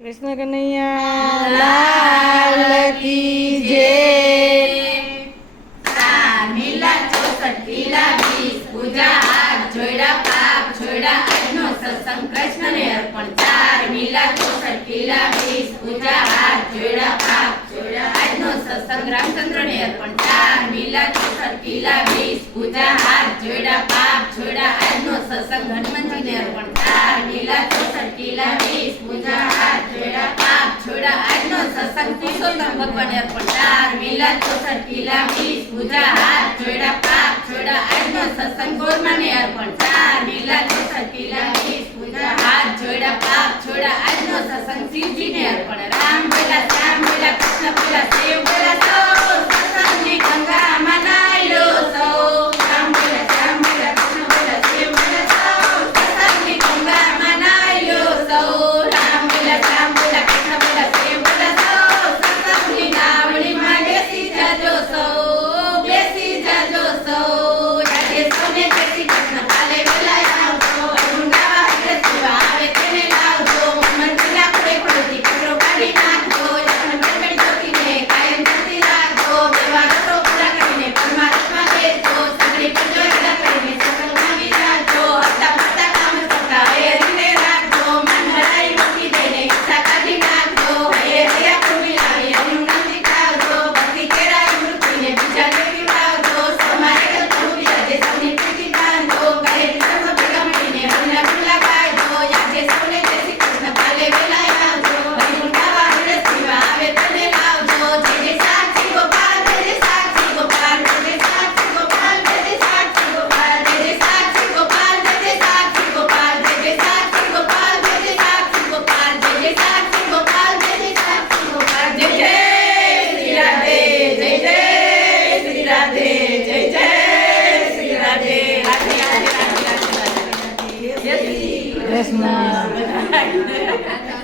કૃષ્ણ કનૈયા લાલ કી જય। મીલા 64 લીલા 20 પૂજા હાથ જોડા પાપ જોડા આજનો સત્સંગ કૃષ્ણને અર્પણ। 4 મીલા 64 લીલા 20 પૂજા હાથ જોડા પાપ જોડા આજનો સત્સંગ રામચંદ્રને અર્પણ। 4 મીલા 64 લીલા 20 પૂજા હાથ જોડા પાપ જોડા આજનો સત્સંગ હનુમાનજીને અર્પણ। 4 મીલા 64 લીલા 20 પૂજા હાથ જોડા પાપ જોડા આજનો સત્સંગ પુરુષોત્તમ ભગવાનને અર્પણ। 4 મીલા 64 લીલા 20 પૂજા હાથ જોડા પાપ જોડા આજનો સત્સંગ ગોરમાને અર્પણ। 4 મીલા 64 લીલા 20 પૂજા હાથ જોડા પાપ જોડા આજનો સત્સંગ શિવજીને અર્પણ। રામ બોલા શ્યામ બોલા કૃષ્ણ બોલા શિવ બોલા સૌ સત્સંગની ગંગામાં નાઈ લો સૌ। રામ બોલા શ્યામ બોલા કૃષ્ણ બોલા શિવ બોલા સૌ સત્સંગની ગંગામાં નાઈ લો સૌ। રામ બોલા શ્યામ બોલા કૃષ્ણ બોલા શિવ બોલા સૌ સત્સંગની નાવડીમાં બેસી જાજો સૌ બેસી જાજો સૌ। આજે સૌને જય શ્રી કૃષ્ણ કાલે વેલા આવજો અરુણ ગાવા એટલે શિવા આવે તેને લાવજો મંદિરના ખોડે ખોડેથી કચરો કાઢી નાખજો લક્ષ્મણ બેન જોતીને કાયમ જતી રાખજો દેવા રસો પૂરા કરીને પરમાત્મા બેસજો સગડી કરજો એડા કરીને સત્સંગમાં વિરાજો હસતા ફરતા કામ કરતા હૈયરીને રાખજો મન હરાઈ મૂકી દઈને ઈચ્છા કાઢી નાખજો હૈયે હૈયા પૂરી લાવી એનું નામ શીખાવજો ભક્તિ કેળાય મૃત્યુને બીજા દેવી લાવજો સમારે ગલતું બિરાજે સૌની પ્રીતિ બાંધો કહે સૌ ભેગા મળીને હરિના ગુલા ગાયજો યાદે સૌને જય શ્રી કૃષ્ણ કાલે વેલા આવજો હરિનું ગાવા હરે શિવા આવે તને લાવજો જય જય સાક્ષી ગોપાલ જય જય સાક્ષી ગોપાલ જય જય સાક્ષી ગોપાલ જય જય સાક્ષી ગોપાલ જય જય સાક્ષી ગોપાલ જય જય સાક્ષી ગોપાલ જય જય સાક્ષી ગોપાલ જય જય સાક્ષી ગોપાલ જય જય સાક્ષી ગોપાલ જય જય સાક્ષી ગોપાલ જય જય શ્રી રાધે જય જય શ્રી રાધે જય જય શ્રી રાધે રાધે રાધે રાધે રાધે જય શ્રી કૃષ્ણ। કૃષ્ણ।